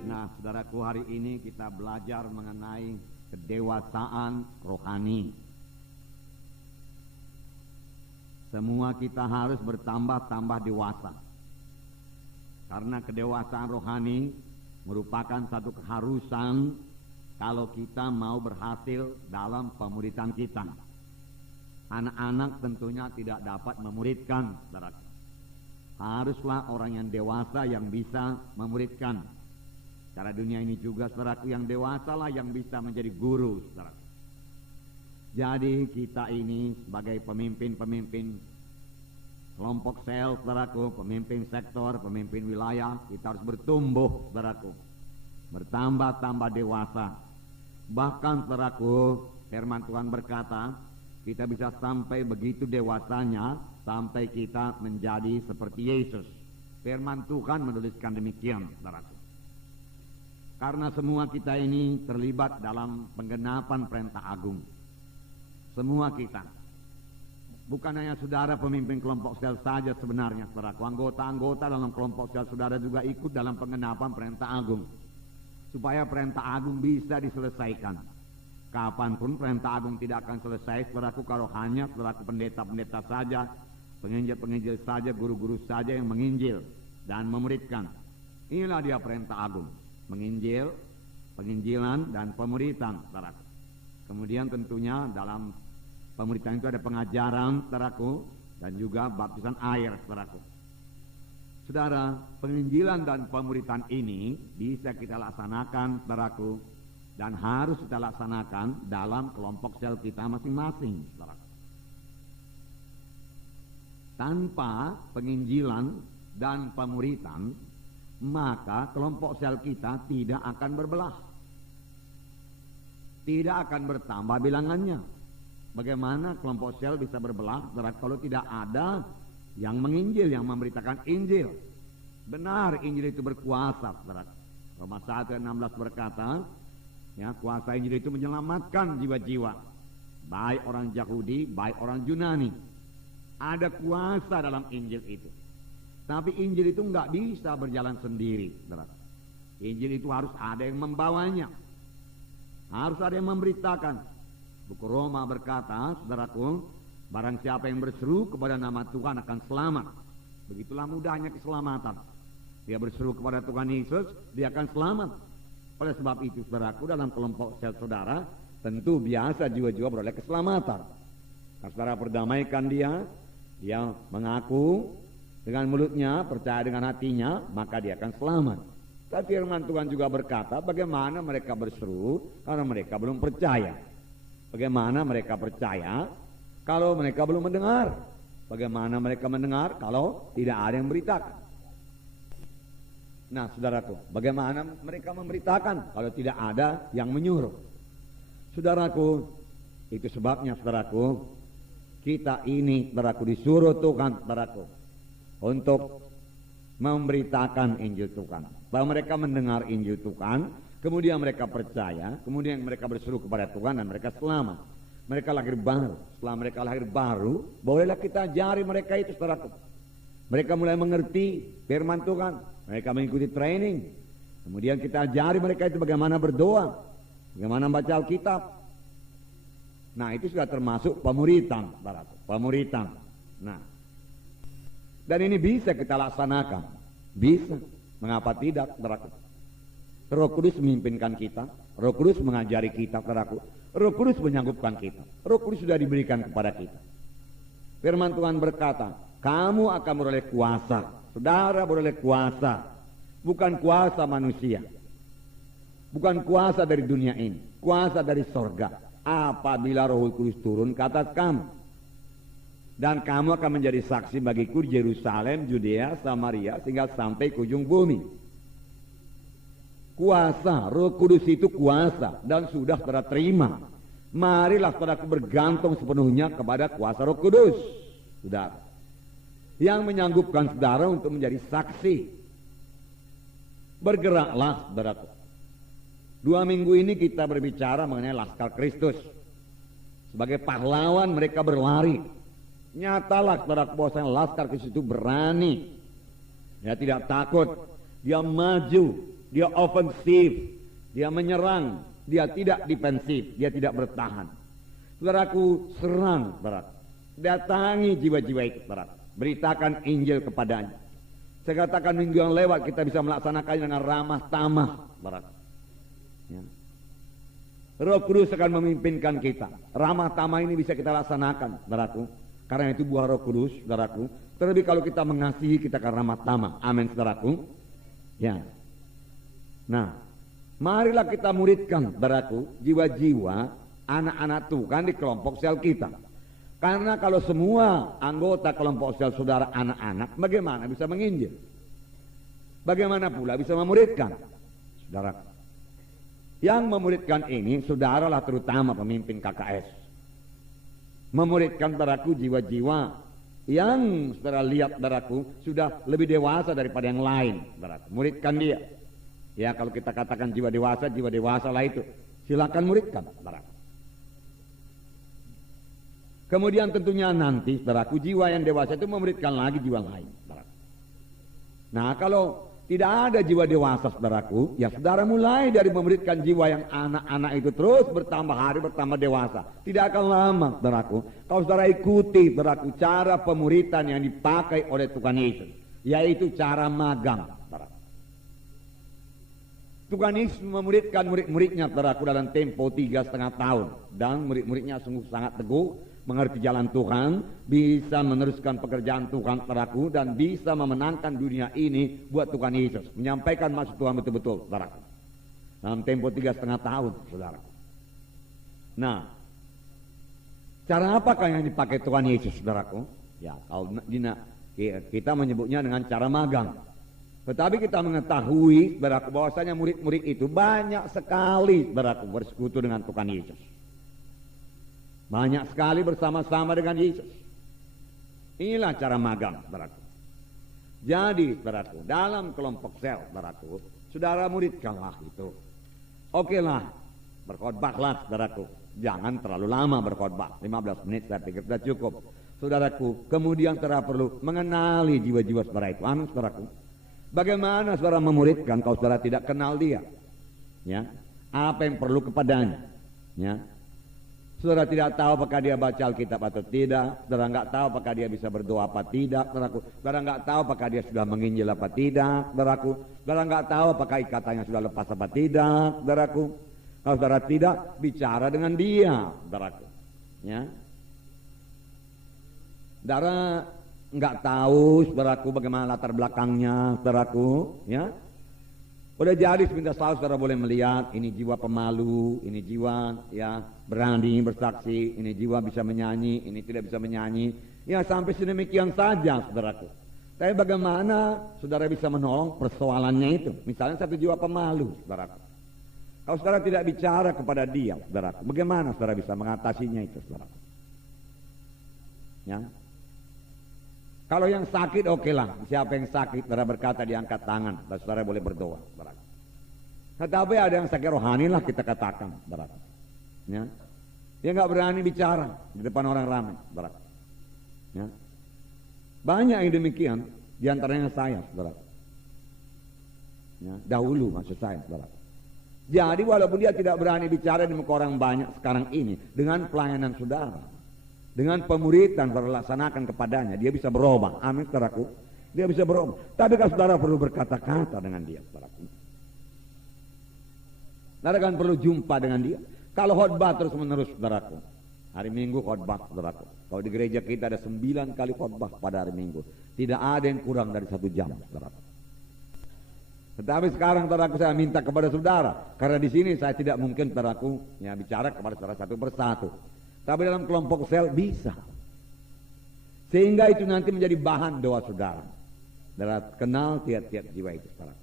Nah, saudaraku, hari ini kita belajar mengenai kedewasaan rohani. Semua kita harus bertambah-tambah dewasa. Karena kedewasaan rohani merupakan satu keharusan kalau kita mau berhasil dalam pemuridan kita. Anak-anak tentunya tidak dapat memuridkan, saudaraku. Haruslah orang yang dewasa yang bisa memuridkan. Cara dunia ini juga, saudaraku, yang dewasa lah yang bisa menjadi guru, saudaraku. Jadi kita ini sebagai pemimpin-pemimpin kelompok sel, saudaraku, pemimpin sektor, pemimpin wilayah, kita harus bertumbuh, saudaraku, bertambah-tambah dewasa. Bahkan, saudaraku, firman Tuhan berkata, kita bisa sampai begitu dewasanya sampai kita menjadi seperti Yesus. Firman Tuhan menuliskan demikian, saudaraku. Karena semua kita ini terlibat dalam penggenapan perintah agung. Semua kita. Bukan hanya saudara pemimpin kelompok sel saja sebenarnya, saudaraku. Anggota-anggota dalam kelompok sel saudara juga ikut dalam penggenapan perintah agung. Supaya perintah agung bisa diselesaikan. Kapanpun perintah agung tidak akan selesai, saudaraku, kalau hanya saudaraku pendeta-pendeta saja, penginjil-penginjil saja, guru-guru saja yang menginjil dan memuridkan. Inilah dia perintah agung. Menginjil, penginjilan, dan pemuridan, saudaraku. Kemudian tentunya dalam pemuridan itu ada pengajaran, saudaraku, dan juga baptisan air, saudaraku. Saudara, penginjilan dan pemuridan ini bisa kita laksanakan, saudaraku, dan harus kita laksanakan dalam kelompok sel kita masing-masing, saudaraku. Tanpa penginjilan dan pemuridan, maka kelompok sel kita tidak akan berbelah, tidak akan bertambah bilangannya. Bagaimana kelompok sel bisa berbelah kalau tidak ada yang menginjil, yang memberitakan Injil? Benar, Injil itu berkuasa, saudara. Roma 1 ayat 16 berkata, ya, kuasa Injil itu menyelamatkan jiwa-jiwa, baik orang Yahudi, baik orang Yunani. Ada kuasa dalam Injil itu. Tapi Injil itu nggak bisa berjalan sendiri, saudara. Injil itu harus ada yang membawanya, harus ada yang memberitakan. Buku Roma berkata, saudaraku, barang siapa yang berseru kepada nama Tuhan akan selamat. Begitulah mudahnya keselamatan. Dia berseru kepada Tuhan Yesus, dia akan selamat. Oleh sebab itu, saudaraku, dalam kelompok sel saudara, tentu biasa jiwa-jiwa beroleh keselamatan. Nah, saudara perdamaikan dia mengaku dengan mulutnya, percaya dengan hatinya, maka dia akan selamat. Tapi firman Tuhan juga berkata, bagaimana mereka berseru karena mereka belum percaya. Bagaimana mereka percaya kalau mereka belum mendengar? Bagaimana mereka mendengar kalau tidak ada yang memberitakan? Nah, saudaraku, bagaimana mereka memberitakan kalau tidak ada yang menyuruh? Saudaraku, itu sebabnya, saudaraku, kita ini, saudaraku, disuruh Tuhan, saudaraku, untuk memberitakan Injil Tuhan. Bahwa mereka mendengar Injil Tuhan, kemudian mereka percaya, kemudian mereka berseru kepada Tuhan dan mereka selamat. Mereka lahir baru. Setelah mereka lahir baru, bolehlah kita ajari mereka itu, saudaraku. Mereka mulai mengerti firman Tuhan, mereka mengikuti training. Kemudian kita ajari mereka itu bagaimana berdoa, bagaimana membaca Alkitab. Nah, itu sudah termasuk pemuridan, saudaraku. Pemuridan. Nah, dan ini bisa kita laksanakan. Bisa. Mengapa tidak, saudaraku? Roh Kudus memimpinkan kita. Roh Kudus mengajari kita, saudaraku. Roh Kudus menyanggupkan kita. Roh Kudus sudah diberikan kepada kita. Firman Tuhan berkata, kamu akan beroleh kuasa. Saudara beroleh kuasa. Bukan kuasa manusia. Bukan kuasa dari dunia ini. Kuasa dari sorga. Apabila Roh Kudus turun ke atas kamu. Dan kamu akan menjadi saksi bagiku di Yerusalem, Judea, Samaria, sehingga sampai ke ujung bumi. Kuasa, Roh Kudus itu kuasa, dan sudah saudara terima. Marilah saudaraku bergantung sepenuhnya kepada kuasa Roh Kudus, saudara, yang menyanggupkan saudara untuk menjadi saksi. Bergeraklah, saudaraku. 2 minggu ini kita berbicara mengenai Laskar Kristus. Sebagai pahlawan mereka berlari. Nyatalah, saudaraku, bahwa Laskar Kristus itu berani. Ya, tidak takut. Dia maju dia ofensif, dia menyerang, dia tidak defensif, dia tidak bertahan. Saudaraku, serang, saudaraku. Datangi jiwa-jiwa itu, saudaraku. Beritakan Injil kepadanya. Saya katakan minggu yang lewat kita bisa melaksanakannya dengan ramah tamah, saudaraku. Ya. Roh Kudus akan memimpinkan kita. Ramah tamah ini bisa kita laksanakan, saudaraku. Karena itu buah Roh Kudus, saudaraku. Terlebih kalau kita mengasihi, kita akan ramah tamah. Amin, saudaraku. Ya. Nah, marilah kita muridkan, saudaraku, jiwa-jiwa anak-anak Tuhan di kelompok sel kita. Karena kalau semua anggota kelompok sel saudara anak-anak, bagaimana bisa menginjil? Bagaimana pula bisa memuridkan? Saudara, yang memuridkan ini saudaralah terutama pemimpin KKS. Memuridkan saudaraku jiwa-jiwa yang saudara lihat saudaraku sudah lebih dewasa daripada yang lain, saudaraku. Muridkan dia. Ya, kalau kita katakan jiwa dewasa lah itu. Silakan muridkan, saudaraku. Kemudian tentunya nanti, saudaraku, jiwa yang dewasa itu memuridkan lagi jiwa lain, saudaraku. Nah, kalau tidak ada jiwa dewasa, saudaraku, ya saudara mulai dari memuridkan jiwa yang anak-anak itu terus bertambah hari, bertambah dewasa. Tidak akan lama, saudaraku. Kalau saudara ikuti, saudaraku, cara pemuridan yang dipakai oleh Tuhan Yesus, yaitu cara magang, saudaraku. Tuhan Yesus memuridkan murid-muridnya, saudaraku, dalam tempo 3,5 tahun. Dan murid-muridnya sungguh sangat teguh, mengerti jalan Tuhan, bisa meneruskan pekerjaan Tuhan, saudaraku, dan bisa memenangkan dunia ini buat Tuhan Yesus. Menyampaikan maksud Tuhan betul-betul, saudaraku. Dalam tempo 3,5 tahun, saudaraku. Nah, cara apakah yang dipakai Tuhan Yesus, saudaraku? Ya, kalau kita menyebutnya dengan cara magang. Tetapi kita mengetahui, saudaraku, bahwasanya murid-murid itu banyak sekali, saudaraku, bersekutu dengan Tuhan Yesus. Banyak sekali bersama-sama dengan Yesus. Inilah cara magang, saudaraku. Jadi, saudaraku, dalam kelompok sel, saudaraku, saudara muridkanlah itu. Oke lah, berkhotbahlah, saudaraku. Jangan terlalu lama berkhotbah, 15 menit saya pikir sudah cukup. Saudaraku, kemudian saudara perlu mengenali jiwa-jiwa saudara itu. Amin, saudaraku. Bagaimana saudara memuridkan kalau saudara tidak kenal dia? Ya, apa yang perlu kepadanya? Ya, saudara tidak tahu apakah dia baca Alkitab atau tidak. Saudara nggak tahu apakah dia bisa berdoa apa tidak, saudaraku. Saudara nggak tahu apakah dia sudah menginjil apa tidak, saudaraku. Saudara nggak tahu apakah ikatannya sudah lepas apa tidak, saudaraku. Kalau saudara tidak, bicara dengan dia, saudaraku. Ya, saudara nggak tahu, saudaraku, bagaimana latar belakangnya, saudaraku, ya. Udah jadi sebentar saudara boleh melihat ini jiwa pemalu, ini jiwa ya berani bersaksi, ini jiwa bisa menyanyi, ini tidak bisa menyanyi. Ya sampai sedemikian saja, saudaraku. Tapi bagaimana saudara bisa menolong persoalannya itu? Misalnya satu jiwa pemalu, saudaraku. Kalau saudara tidak bicara kepada dia, saudaraku, bagaimana saudara bisa mengatasinya itu, saudaraku? Ya. Kalau yang sakit oke lah, siapa yang sakit saudara berkata diangkat tangan, dan saudara boleh berdoa, saudara. Tetapi ada yang sakit rohani lah kita katakan, saudara. Ya, dia nggak berani bicara di depan orang ramai, saudara. Ya, banyak yang demikian, diantaranya saya, saudara. Ya, dahulu maksud saya, saudara. Jadi walaupun dia tidak berani bicara di muka orang banyak sekarang ini, dengan pelayanan saudara, dengan pemuridan saudara laksanakan kepadanya, dia bisa berubah. Amin, saudaraku. Dia bisa berubah. Tapi kalau saudara perlu berkata-kata dengan dia, saudaraku. Saudara kan perlu jumpa dengan dia. Kalau khotbah terus menerus, saudaraku. Hari Minggu khotbah, saudaraku. Kalau di gereja kita ada 9 kali khotbah pada hari Minggu. Tidak ada yang kurang dari 1 jam, saudaraku. Tetapi sekarang, saudaraku, saya minta kepada saudara, karena di sini saya tidak mungkin, saudaraku, ya bicara kepada saudara satu persatu. Tapi dalam kelompok sel bisa. Sehingga itu nanti menjadi bahan doa saudara. Saudara kenal tiap-tiap jiwa itu, saudara.